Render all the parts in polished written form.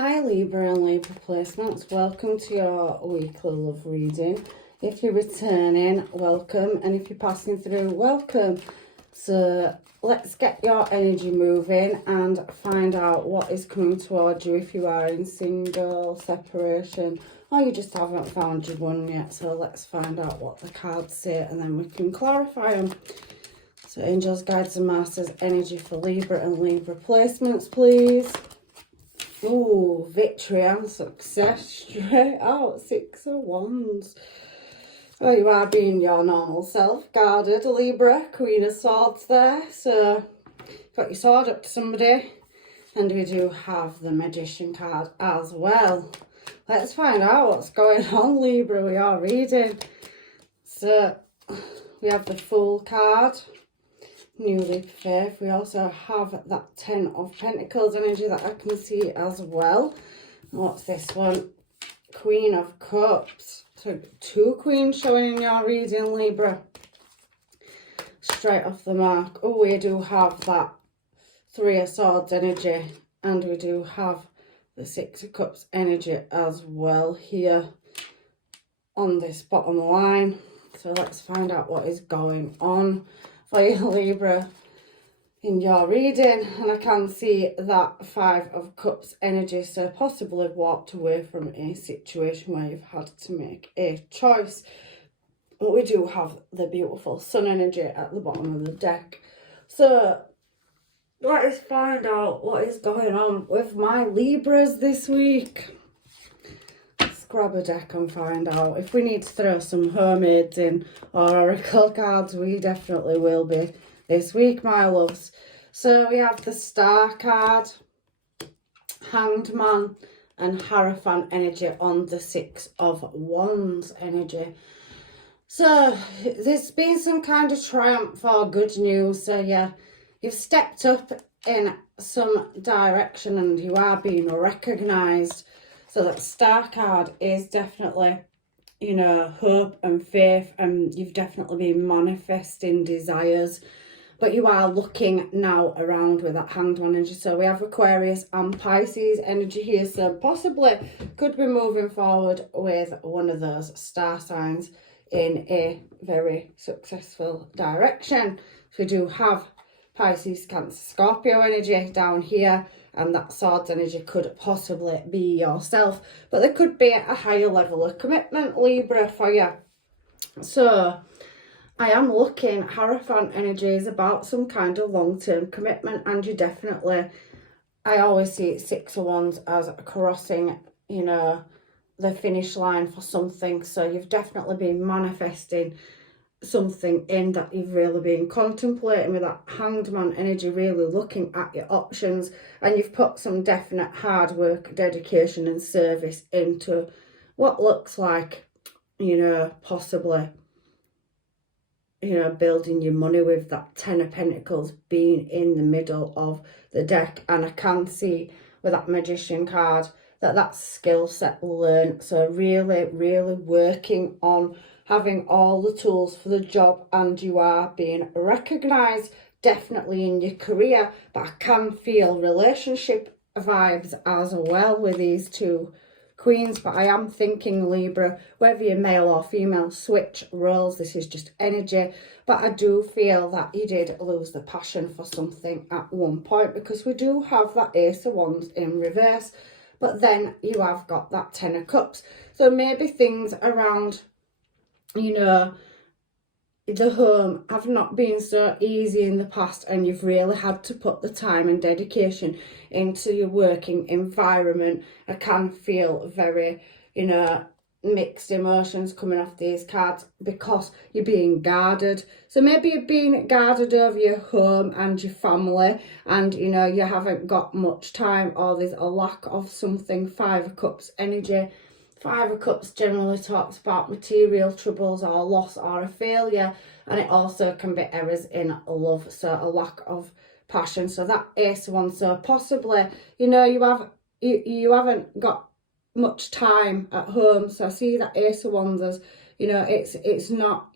Hi Libra and Libra placements, welcome to your weekly love reading. If you're returning, welcome, and if you're passing through, welcome. So let's get your energy moving and find out what is coming towards you if you are in single, separation, or you just haven't found your one yet. So let's find out what the cards say and then we can clarify them. So angels, guides and masters, energy for Libra and Libra placements, please. Ooh, victory and success straight out. 6 of Wands. Oh, you are being your normal self. Guarded, Libra. Queen of Swords there. So, got your sword up to somebody. And we do have the Magician card as well. Let's find out what's going on, Libra. We are reading. So, we have the Fool card. New leap of faith. We also have that 10 of Pentacles energy that I can see as well. What's this one? Queen of Cups. So 2 queens showing in your reading, Libra. Straight off the mark. Oh, we do have that 3 of Swords energy. And we do have the 6 of Cups energy as well here on this bottom line. So let's find out what is going on for you, Libra, in your reading. And I can see that 5 of Cups energy, so possibly walked away from a situation where you've had to make a choice. But we do have the beautiful Sun energy at the bottom of the deck. So let us find out what is going on with my Libras this week. Let's grab a deck and find out. If we need to throw some mermaids in or oracle cards, we definitely will be this week, my loves. So we have the Star card, Hanged Man, and Hierophant energy on the 6 of Wands energy. So there's been some kind of triumph or good news. So yeah, you've stepped up in some direction and you are being recognised. So that Star card is definitely, you know, hope and faith, and you've definitely been manifesting desires. But you are looking now around with that Hanged Man energy. So we have Aquarius and Pisces energy here. So possibly could be moving forward with one of those star signs in a very successful direction. So we do have Pisces, Cancer, Scorpio energy down here. And that Swords energy could possibly be yourself. But there could be a higher level of commitment, Libra, for you. So I am looking, Hierophant energy is about some kind of long-term commitment. And you definitely, I always see 6 of Wands as crossing, you know, the finish line for something. So you've definitely been manifesting something in that you've really been contemplating with that Hanged Man energy, really looking at your options, and you've put some definite hard work, dedication and service into what looks like, you know, possibly, you know, building your money with that 10 of Pentacles being in the middle of the deck. And I can see with that Magician card that skill set learned. So really working on having all the tools for the job, and you are being recognised definitely in your career. But I can feel relationship vibes as well with these 2 queens. But I am thinking, Libra, whether you're male or female, switch roles. This is just energy. But I do feel that you did lose the passion for something at one point, because we do have that Ace of Wands in reverse. But then you have got that 10 of Cups. So maybe things around, you know, the home have not been so easy in the past, and you've really had to put the time and dedication into your working environment. I can feel very, you know, mixed emotions coming off these cards because you're being guarded. So maybe you're being guarded over your home and your family, and you know, you haven't got much time, or there's a lack of something. 5 of Cups energy. 5 of Cups generally talks about material troubles or loss or a failure, and it also can be errors in love, so a lack of passion. So that Ace of Wands, so possibly, you know, you haven't got much time at home. So I see that Ace of Wands as, you know, it's not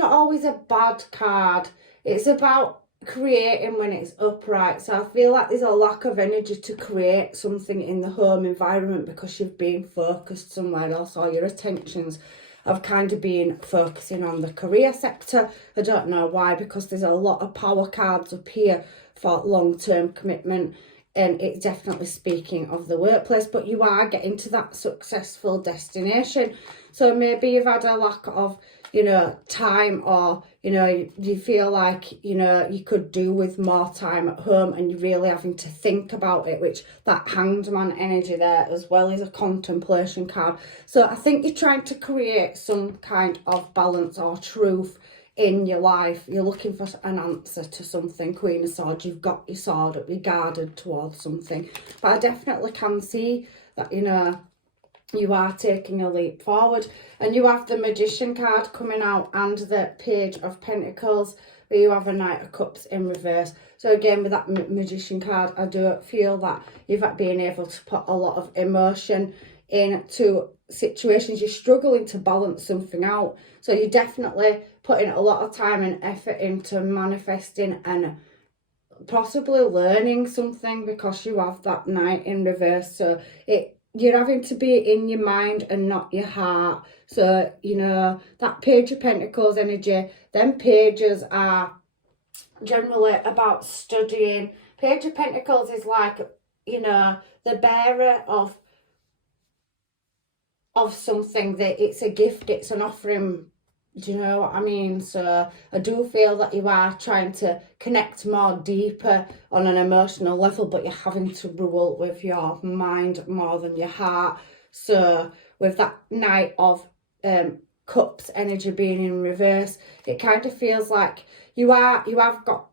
always a bad card. It's about creating when it's upright. So I feel like there's a lack of energy to create something in the home environment because you've been focused somewhere else, or your attentions have kind of been focusing on the career sector. I don't know why, because there's a lot of power cards up here for long-term commitment, and it's definitely speaking of the workplace, but you are getting to that successful destination. So maybe you've had a lack of, you know, time, or, you know, you feel like, you know, you could do with more time at home, and you're really having to think about it, which that Hanged Man energy there as well is a contemplation card. So I think you're trying to create some kind of balance or truth in your life. You're looking for an answer to something, Queen of Swords. You've got your sword up, you're guarded towards something. But I definitely can see that, you know, you are taking a leap forward. And you have the Magician card coming out and the Page of Pentacles, where you have a Knight of Cups in reverse. So again, with that Magician card, I do feel that you've been able to put a lot of emotion into situations. You're struggling to balance something out. So you're definitely putting a lot of time and effort into manifesting and possibly learning something, because you have that Knight in reverse. So you're having to be in your mind and not your heart. So, you know, that Page of Pentacles energy, them pages are generally about studying. Page of Pentacles is like, you know, the bearer of something, that it's a gift, it's an offering. Do you know what I mean? So I do feel that you are trying to connect more deeper on an emotional level, but you're having to rule with your mind more than your heart. So with that Knight of Cups energy being in reverse, it kind of feels like you have got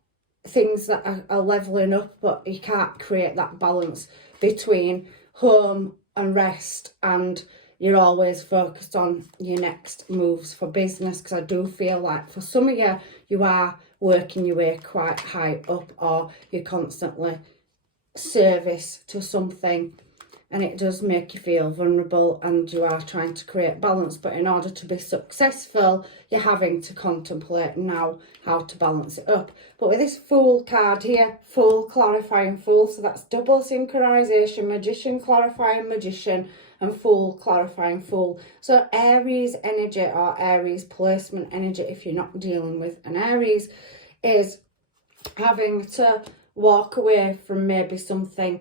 things that are leveling up, but you can't create that balance between home and rest, and you're always focused on your next moves for business. Because I do feel like for some of you, you are working your way quite high up, or you're constantly service to something, and it does make you feel vulnerable, and you are trying to create balance. But in order to be successful, you're having to contemplate now how to balance it up. But with this Fool card here, Fool, clarifying Fool, so that's double synchronization, Magician, clarifying Magician, and Fool, clarifying Fool. So Aries energy, or Aries placement energy, if you're not dealing with an Aries, is having to walk away from maybe something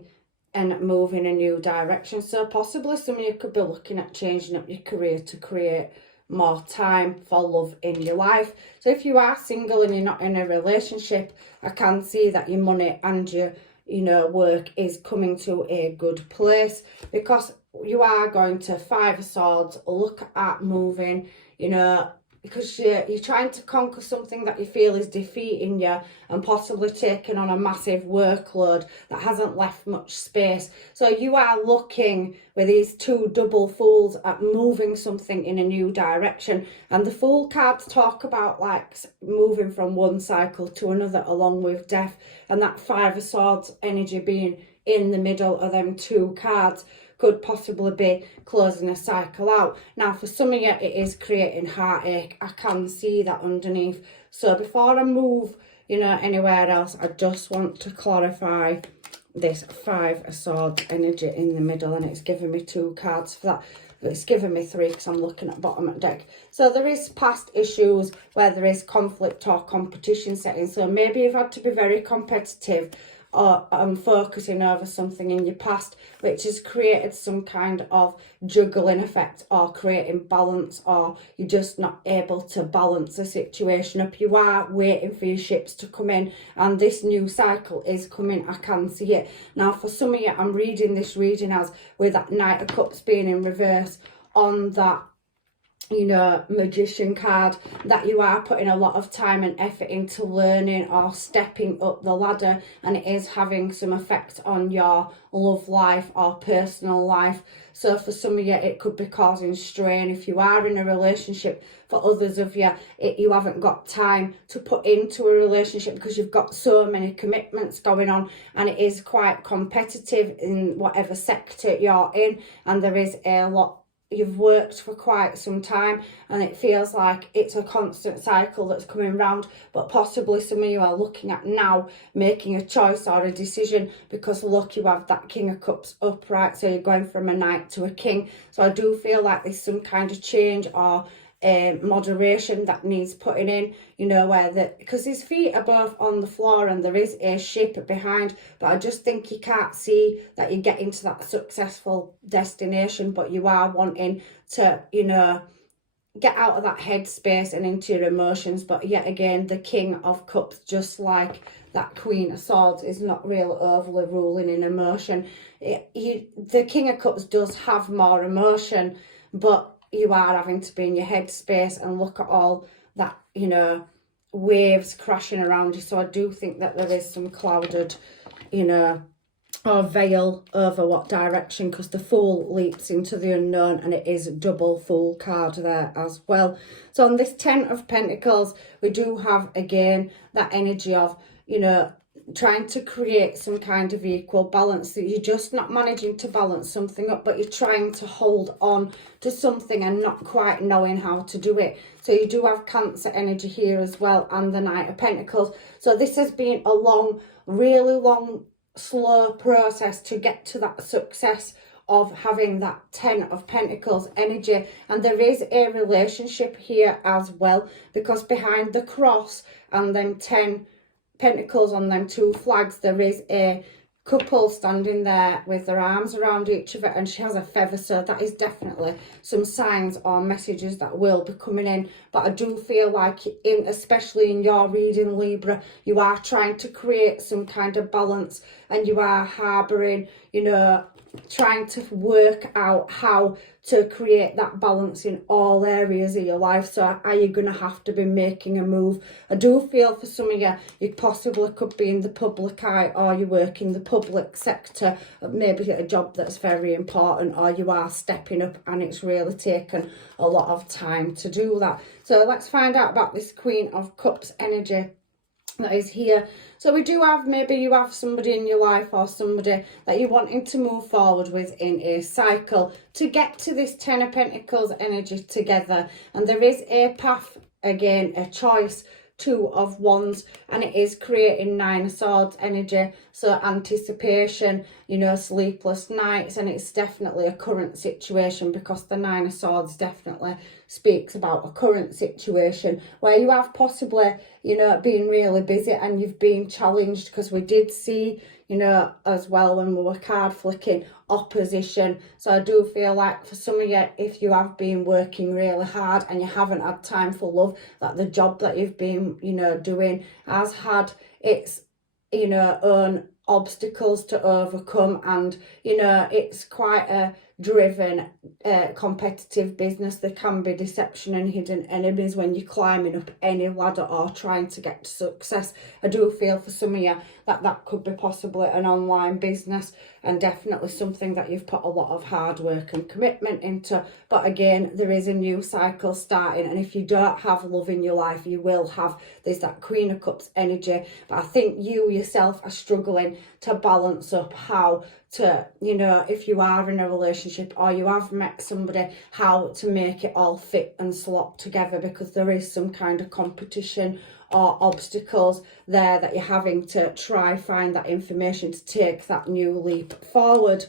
and move in a new direction. So possibly some of you could be looking at changing up your career to create more time for love in your life. So if you are single and you're not in a relationship, I can see that your money and your, you know, work is coming to a good place, because you are going to Five of Swords, look at moving, you know, because you're trying to conquer something that you feel is defeating you, and possibly taking on a massive workload that hasn't left much space. So you are looking with these two double Fools at moving something in a new direction. And the Fool cards talk about like moving from one cycle to another, along with death, and that Five of Swords energy being in the middle of them two cards could possibly be closing a cycle out. Now for some of you, it is creating heartache. I can see that underneath. So before I move, you know, anywhere else, I just want to clarify this Five of Swords energy in the middle, and it's giving me two cards for that. It's giving me three because I'm looking at bottom of the deck. So there is past issues where there is conflict or competition setting. So maybe you've had to be very competitive, or focusing over something in your past, which has created some kind of juggling effect, or creating balance, or you're just not able to balance the situation up. You are waiting for your ships to come in, and this new cycle is coming. I can see it. Now for some of you, I'm reading this reading as with that Knight of Cups being in reverse on that, you know, Magician card, that you are putting a lot of time and effort into learning or stepping up the ladder, and it is having some effect on your love life or personal life. So for some of you, it could be causing strain if you are in a relationship. For others of you, you haven't got time to put into a relationship because you've got so many commitments going on, and it is quite competitive in whatever sector you're in, and there is a lot you've worked for quite some time and it feels like it's a constant cycle that's coming round, but possibly some of you are looking at now making a choice or a decision, because look, you have that King of Cups upright, so you're going from a Knight to a King. So I do feel like there's some kind of change or moderation that needs putting in, you know, because his feet are both on the floor and there is a ship behind, but I just think you can't see that you get into that successful destination, but you are wanting to, you know, get out of that headspace and into your emotions. But yet again, the King of Cups, just like that Queen of Swords, is not real overly ruling in emotion. The King of Cups does have more emotion, but you are having to be in your headspace and look at all that, you know, waves crashing around you. So I do think that there is some clouded, you know, or veil over what direction, because the Fool leaps into the unknown, and it is a double Fool card there as well. So on this 10 of Pentacles, we do have again that energy of, you know, trying to create some kind of equal balance, that you're just not managing to balance something up, but you're trying to hold on to something and not quite knowing how to do it. So you do have Cancer energy here as well, and the Knight of Pentacles. So this has been a long, really long, slow process to get to that success of having that 10 of Pentacles energy. And there is a relationship here as well, because behind the cross and then 10 Pentacles on them two flags, there is a couple standing there with their arms around each other, and she has a feather. So that is definitely some signs or messages that will be coming in. But I do feel like, especially in your reading, Libra, you are trying to create some kind of balance, and you are harbouring, you know, trying to work out how to create that balance in all areas of your life. So are you going to have to be making a move? I do feel for some of you, you possibly could be in the public eye, or you work in the public sector, maybe at a job that's very important, or you are stepping up and it's really taken a lot of time to do that. So let's find out about this Queen of Cups energy that is here. So we do have, maybe you have somebody in your life or somebody that you're wanting to move forward with in a cycle to get to this 10 of Pentacles energy together. And there is a path, again, a choice, 2 of Wands, and it is creating 9 of Swords energy. So anticipation, you know, sleepless nights, and it's definitely a current situation, because the 9 of Swords definitely speaks about a current situation where you have possibly, you know, been really busy and you've been challenged, because we did see, you know, as well when we were card flicking, opposition. So I do feel like for some of you, if you have been working really hard and you haven't had time for love, that the job that you've been, you know, doing has had its, you know, own obstacles to overcome, and you know, it's quite a driven competitive business. There can be deception and hidden enemies when you're climbing up any ladder or trying to get to success. I do feel for some of you that that could be possibly an online business, and definitely something that you've put a lot of hard work and commitment into. But again, there is a new cycle starting, and if you don't have love in your life, you will have, there's that Queen of Cups energy. But I think you yourself are struggling to balance up how to, you know, if you are in a relationship or you have met somebody, how to make it all fit and slot together, because there is some kind of competition or obstacles there that you're having to try find that information to take that new leap forward.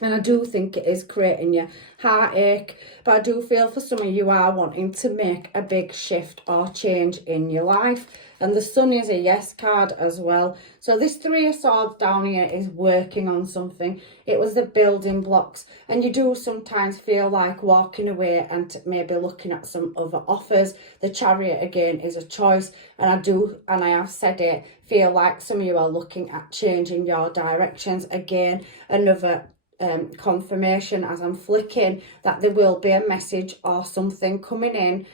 And I do think it is creating you heartache, but I do feel for some of you are wanting to make a big shift or change in your life. And the Sun is a yes card as well. So this 3 of Swords down here is working on something. It was the building blocks. And you do sometimes feel like walking away and maybe looking at some other offers. The Chariot again is a choice. And I have said it, feel like some of you are looking at changing your directions. Again, another confirmation as I'm flicking that there will be a message or something coming in,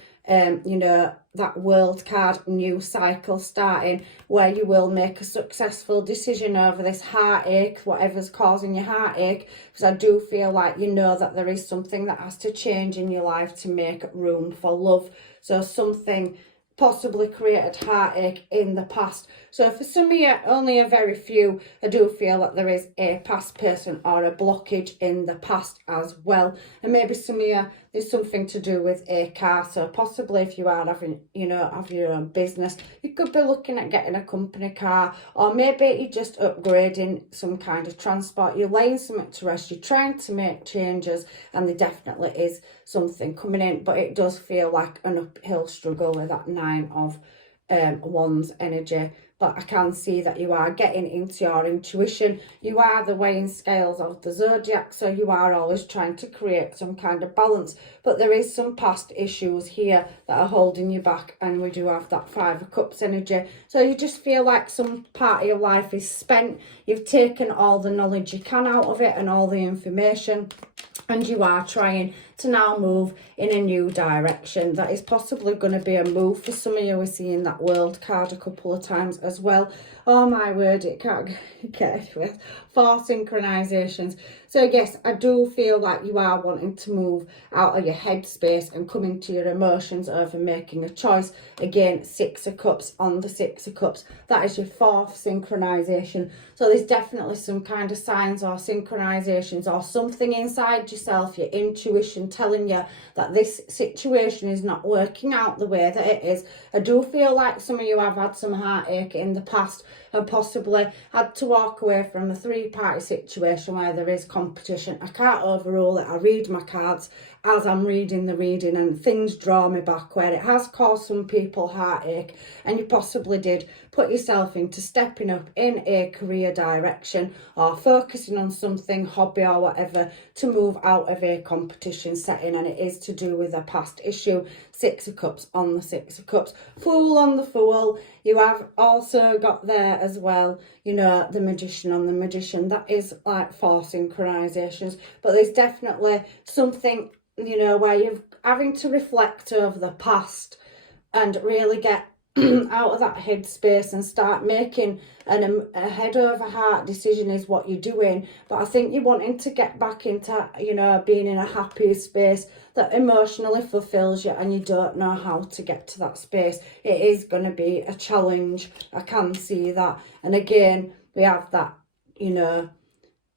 you know, that World card, new cycle starting, where you will make a successful decision over this heartache, whatever's causing your heartache, because I do feel like you know that there is something that has to change in your life to make room for love. So something possibly created heartache in the past. So for some of you, only a very few, I do feel that there is a past person or a blockage in the past as well. And maybe some of you, there's something to do with a car. So possibly if you are having, have your own business, you could be looking at getting a company car, or maybe you're just upgrading some kind of transport. You're laying something to rest, you're trying to make changes, and there definitely is something coming in, but it does feel like an uphill struggle with that 9 of Wands energy. But I can see that you are getting into your intuition. You are the weighing scales of the zodiac, so you are always trying to create some kind of balance. But there is some past issues here that are holding you back, and we do have that 5 of Cups energy. So you just feel like some part of your life is spent. You've taken all the knowledge you can out of it and all the information, and you are trying to now move in a new direction. That is possibly going to be a move for some of you. We're seeing that World card a couple of times as well. Oh my word, it can't get anywhere. 4 synchronizations. So yes, I do feel like you are wanting to move out of your headspace and come into your emotions over making a choice. Again, 6 of Cups on the 6 of Cups. That is your 4th synchronization. So there's definitely some kind of signs or synchronizations or something inside yourself, your intuition telling you that this situation is not working out the way that it is. I do feel like some of you have had some heartache in the past and possibly had to walk away from a 3-party situation where there is competition. I can't overrule it. I read my cards as I'm reading the reading, and things draw me back where it has caused some people heartache, and you possibly did put yourself into stepping up in a career direction or focusing on something, hobby or whatever, to move out of a competition setting, and it is to do with a past issue. 6 of Cups on the 6 of Cups. Fool on the Fool. You have also got there as well, the Magician on the Magician. That is like 4 synchronizations, but there's definitely something, where you're having to reflect over the past and really get out of that headspace and start making a head over heart decision is what you're doing. But I think you're wanting to get back into, being in a happier space that emotionally fulfills you, and you don't know how to get to that space. It is going to be a challenge. I can see that. And again, we have that,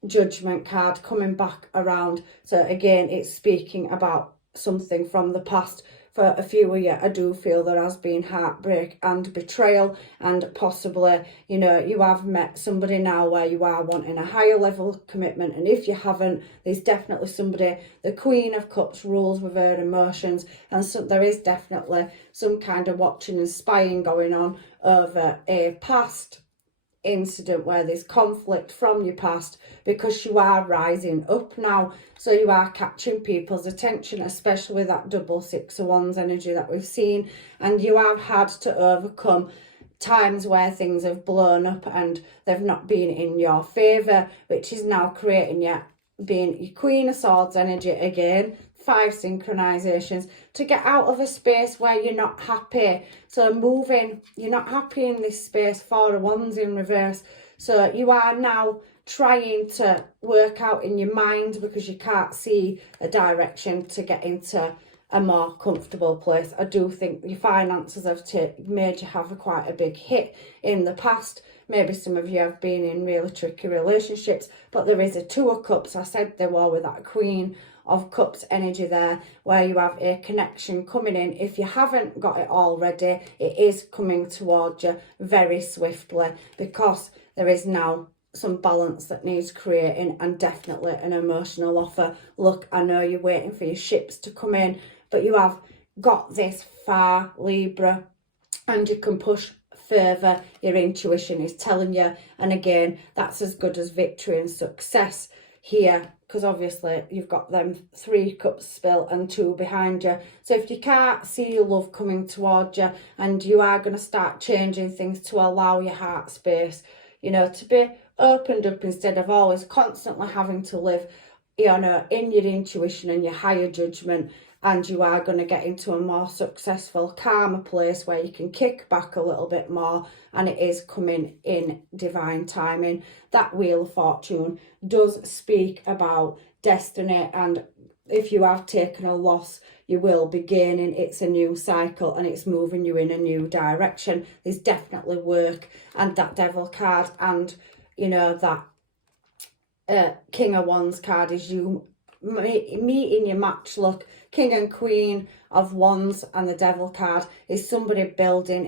Judgment card coming back around. So again, it's speaking about something from the past. For a few of you, I do feel there has been heartbreak and betrayal, and possibly, you have met somebody now where you are wanting a higher level of commitment. And if you haven't, there's definitely somebody, the Queen of Cups rules with her emotions, and so there is definitely some kind of watching and spying going on over a past incident where there's conflict from your past, because you are rising up now. So you are catching people's attention, especially with that double 6 of Wands energy that we've seen, and you have had to overcome times where things have blown up and they've not been in your favour, which is now creating you being your Queen of Swords energy again. 5 synchronizations to get out of a space where you're not happy. So moving, you're not happy in this space. 4 of Wands in reverse. So you are now trying to work out in your mind, because you can't see a direction to get into a more comfortable place. I do think your finances have made you have quite a big hit in the past. Maybe some of you have been in really tricky relationships, but there is a 2 of Cups. I said there were with that Queen of Cups energy there, where you have a connection coming in. If you haven't got it already, it is coming towards you very swiftly, because there is now some balance that needs creating, and definitely an emotional offer. Look, I know you're waiting for your ships to come in, but you have got this far, Libra, and you can push further. Your intuition is telling you, and again, that's as good as victory and success here, because obviously you've got them 3 cups spill and 2 behind you. So if you can't see your love coming towards you, and you are going to start changing things to allow your heart space, to be opened up, instead of always constantly having to live, in your intuition and your higher judgment, and you are going to get into a more successful, calmer place where you can kick back a little bit more, and it is coming in divine timing. That Wheel of Fortune does speak about destiny and if you have taken a loss, you will be gaining. It's a new cycle and it's moving you in a new direction. There's definitely work, and that Devil card and, you know, that King of Wands card is you meeting your match. Look, King and Queen of Wands and the Devil card is somebody building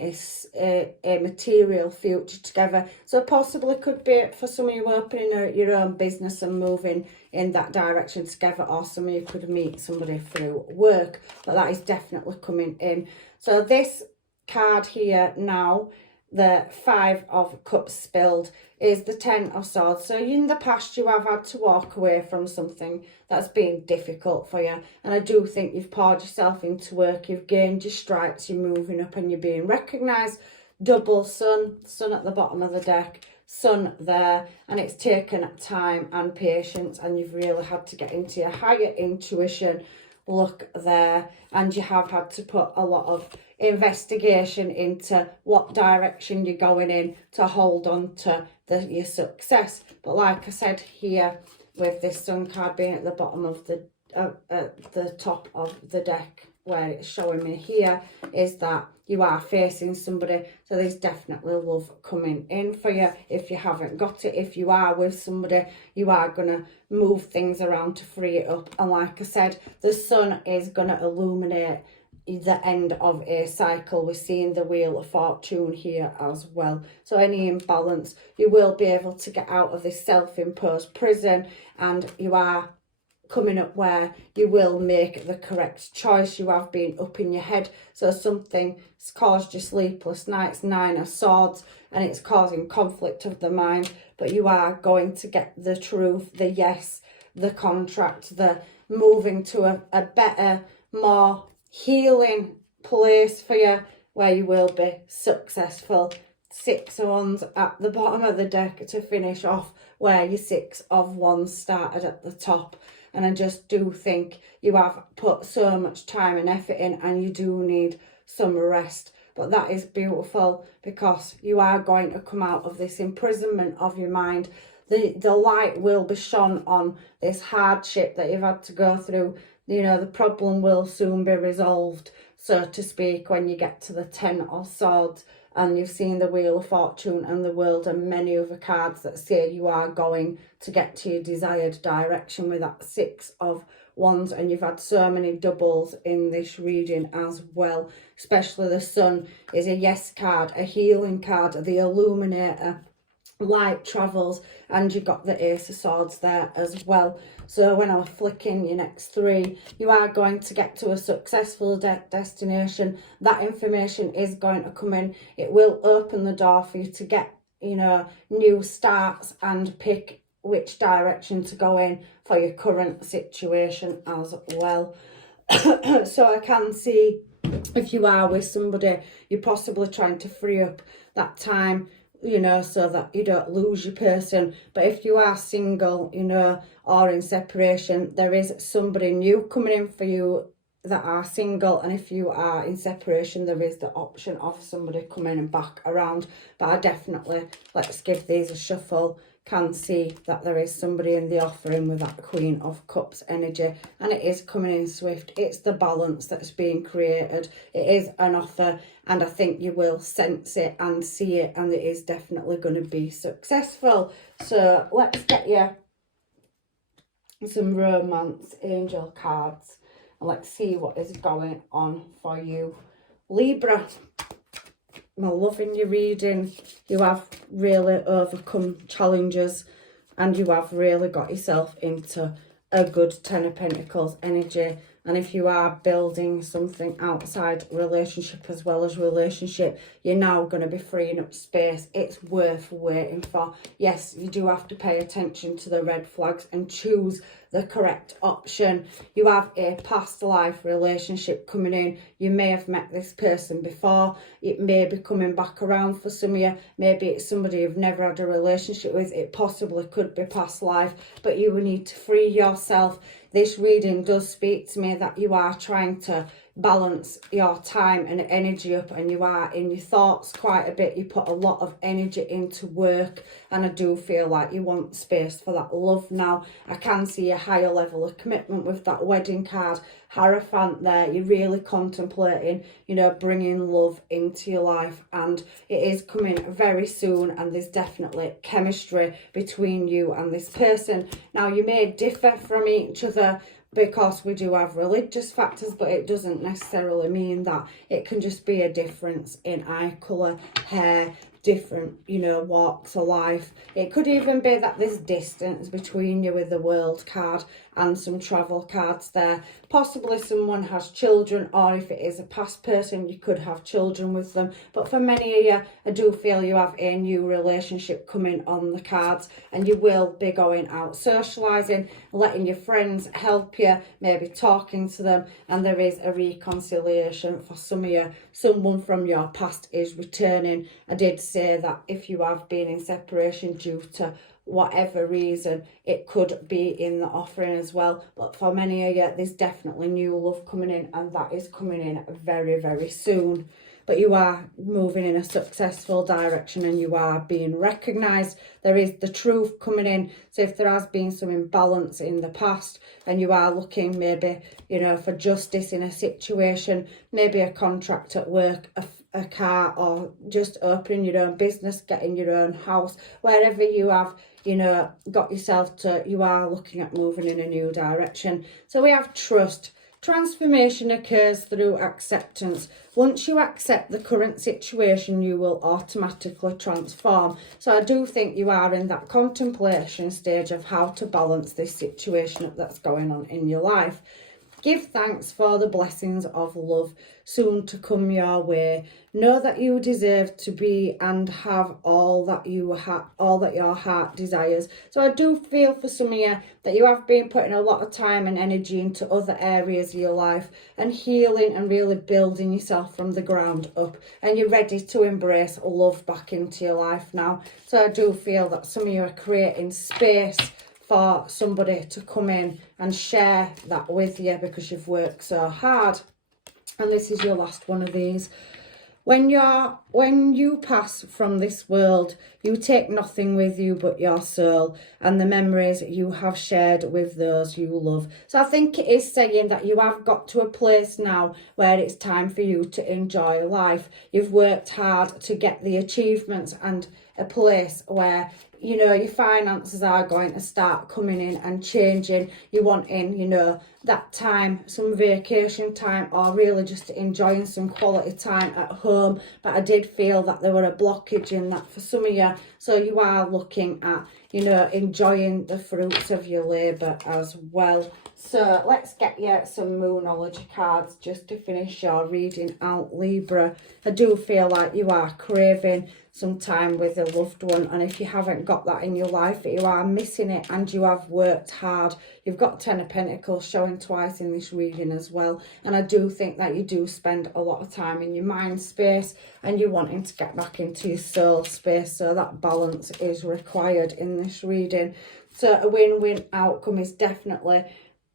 a material future together. So possibly could be for some of you opening your own business and moving in that direction together, or some of you could meet somebody through work, but that is definitely coming in. So this card here now, the Five of Cups spilled, is the Ten of Swords. So in the past you have had to walk away from something that's been difficult for you, and I do think you've poured yourself into work, you've gained your stripes, you're moving up and you're being recognised. Double sun at the bottom of the deck, sun there, and it's taken time and patience, and you've really had to get into your higher intuition. Look there, and you have had to put a lot of investigation into what direction you're going in to hold on to your success. But like I said here, with this sun card being at the bottom of the top of the deck, where it's showing me here, is that you are facing somebody. So there's definitely love coming in for you if you haven't got it. If you are with somebody, you are going to move things around to free it up. And like I said, the sun is going to illuminate the end of a cycle. We're seeing the Wheel of Fortune here as well. So any imbalance, you will be able to get out of this self-imposed prison, and you are coming up where you will make the correct choice. You have been up in your head, so something's caused you sleepless nights. Nine of Swords, and it's causing conflict of the mind, but you are going to get the truth, the yes, the contract, the moving to a better, more healing place for you, where you will be successful. Six of Wands at the bottom of the deck to finish off where your Six of Wands started at the top. And I just do think you have put so much time and effort in, and you do need some rest. But that is beautiful, because you are going to come out of this imprisonment of your mind. The light will be shone on this hardship that you've had to go through. You know, the problem will soon be resolved, so to speak, when you get to the Ten of Swords. And you've seen the Wheel of Fortune and the World and many other cards that say you are going to get to your desired direction with that Six of Wands. And you've had so many doubles in this reading as well. Especially the Sun is a yes card, a healing card, the Illuminator, light travels, and you got the Ace of Swords there as well. So when I'm flicking your next three, you are going to get to a successful destination. That information is going to come in. It will open the door for you to get, you know, new starts and pick which direction to go in for your current situation as well. So I can see, if you are with somebody, you're possibly trying to free up that time, you know, so that you don't lose your person. But if you are single, you know, or in separation, there is somebody new coming in for you that are single. And if you are in separation, there is the option of somebody coming and back around. But I definitely, let's give these a shuffle, can see that there is somebody in the offering with that Queen of Cups energy, and it is coming in swift. It's the balance that's being created. It is an offer, and I think you will sense it and see it, and it is definitely going to be successful. So let's get you some romance angel cards, and let's see what is going on for you, Libra. I'm loving your reading. You have really overcome challenges, and you have really got yourself into a good Ten of Pentacles energy. And if you are building something outside relationship as well as relationship, you're now going to be freeing up space. It's worth waiting for. Yes, you do have to pay attention to the red flags and choose the correct option. You have a past life relationship coming in. You may have met this person before. It may be coming back around for some of you. Maybe it's somebody you've never had a relationship with. It possibly could be past life, but you will need to free yourself. This reading does speak to me that you are trying to balance your time and energy up, and you are in your thoughts quite a bit. You put a lot of energy into work, and I do feel like you want space for that love now. I can see a higher level of commitment with that wedding card. Hierophant there, you're really contemplating, you know, bringing love into your life, and it is coming very soon, and there's definitely chemistry between you and this person. Now, you may differ from each other because we do have religious factors, but it doesn't necessarily mean that. It can just be a difference in eye colour, hair, different, you know, walks of life. It could even be that there's distance between you with the World card and some travel cards there. Possibly someone has children, or if it is a past person, you could have children with them. But for many of you, I do feel you have a new relationship coming on the cards, and you will be going out socialising, letting your friends help you, maybe talking to them, and there is a reconciliation for some of you. Someone from your past is returning. I did say that if you have been in separation due to whatever reason, it could be in the offering as well. But for many of you, there's definitely new love coming in, and that is coming in very, very soon. But you are moving in a successful direction, and you are being recognised. There is the truth coming in. So if there has been some imbalance in the past, and you are looking maybe, you know, for justice in a situation, maybe a contract at work, a car, or just opening your own business, getting your own house, wherever you have, you know, got yourself to, you are looking at moving in a new direction. So we have trust. Transformation occurs through acceptance. Once you accept the current situation, you will automatically transform. So I do think you are in that contemplation stage of how to balance this situation that's going on in your life. Give thanks for the blessings of love soon to come your way. Know that you deserve to be and have all that your heart desires. So I do feel for some of you that you have been putting a lot of time and energy into other areas of your life and healing and really building yourself from the ground up, and you're ready to embrace love back into your life now. So I do feel that some of you are creating space for somebody to come in and share that with you because you've worked so hard. And this is your last one of these. When you pass from this world, you take nothing with you but your soul and the memories you have shared with those you love. So I think it is saying that you have got to a place now where it's time for you to enjoy life. You've worked hard to get the achievements and a place where, you know, your finances are going to start coming in and changing. You want in, you know, that time, some vacation time, or really just enjoying some quality time at home. But I did feel that there were a blockage in that for some of you. So you are looking at, you know, enjoying the fruits of your labour as well. So let's get you some Moonology cards just to finish your reading out, Libra. I do feel like you are craving some time with a loved one, and if you haven't got that in your life, you are missing it, and you have worked hard. You've got Ten of Pentacles showing twice in this reading as well, and I do think that you do spend a lot of time in your mind space and you're wanting to get back into your soul space, so that balance is required in this reading. So a win-win outcome is definitely,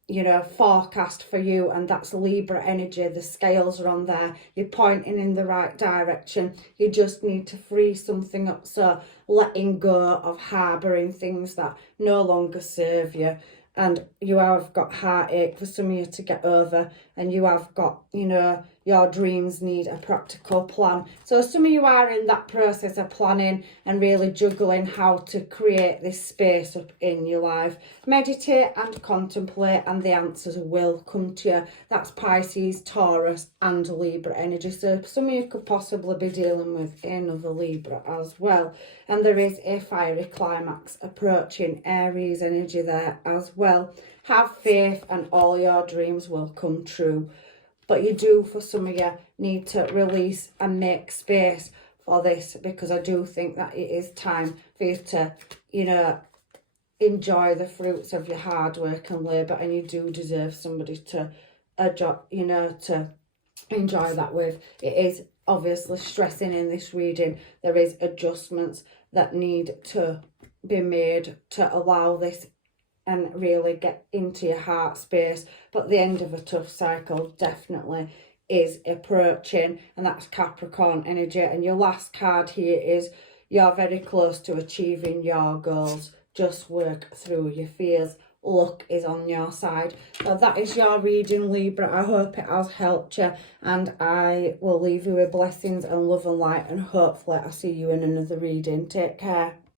you know, forecast for you, and that's Libra energy. The scales are on there, you're pointing in the right direction. You just need to free something up, so letting go of harbouring things that no longer serve you. And you have got heartache for some of you to get over, and you have got, you know, your dreams need a practical plan. So some of you are in that process of planning and really juggling how to create this space up in your life. Meditate and contemplate, and the answers will come to you. That's Pisces, Taurus and Libra energy. So some of you could possibly be dealing with another Libra as well. And there is a fiery climax approaching, Aries energy there as well. Have faith and all your dreams will come true. But you do, for some of you, need to release and make space for this, because I do think that it is time for you to, you know, enjoy the fruits of your hard work and labour, and you do deserve somebody to, you know, to enjoy that with. It is obviously stressing in this reading. There is adjustments that need to be made to allow this and really get into your heart space. But the end of a tough cycle, definitely is approaching, and that's Capricorn energy. And your last card here is you're very close to achieving your goals. Just work through your fears. Luck is on your side. So that is your reading, Libra. I hope it has helped you, and I will leave you with blessings and love and light, and hopefully I'll see you in another reading. Take care.